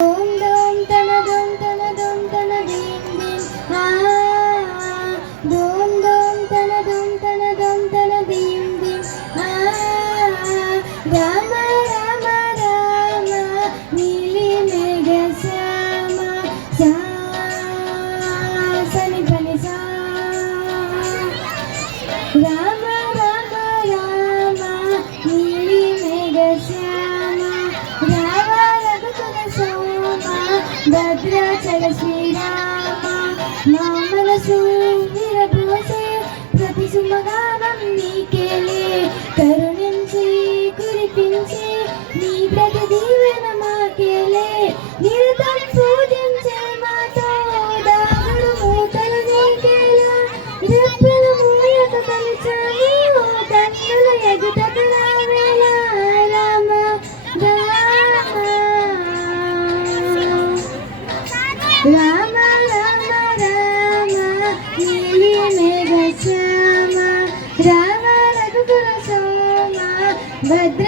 దోం దోం తన దోం తన దోం తన దీం దీం దోం దోం తన దోం తన దోం తన దీం దీం రామ రామ రామ నీలి మేఘ శ్యామ సా సని పని సా రామ రామ రామ నీలి మేఘ శ్యామ రామ రఘుకుల సోమ భద్రాచల శ్రీరామ మా మనసు విరబోసే ప్రతి సుమగానం నీకేలే కరుణించి కురిపించి నీ ప్రతి దీవెన మాకేలే నిరతం పూజించే మాతో దాగుడు మూతలు నీకేలా రెప్పలు మూయక కలిచాము కన్నుల ఎగుటకు రావేళ రామ రామ రామ రామ రామ నీలి మేఘ శ్యామ రామ రఘుకుల సోమ భద్ర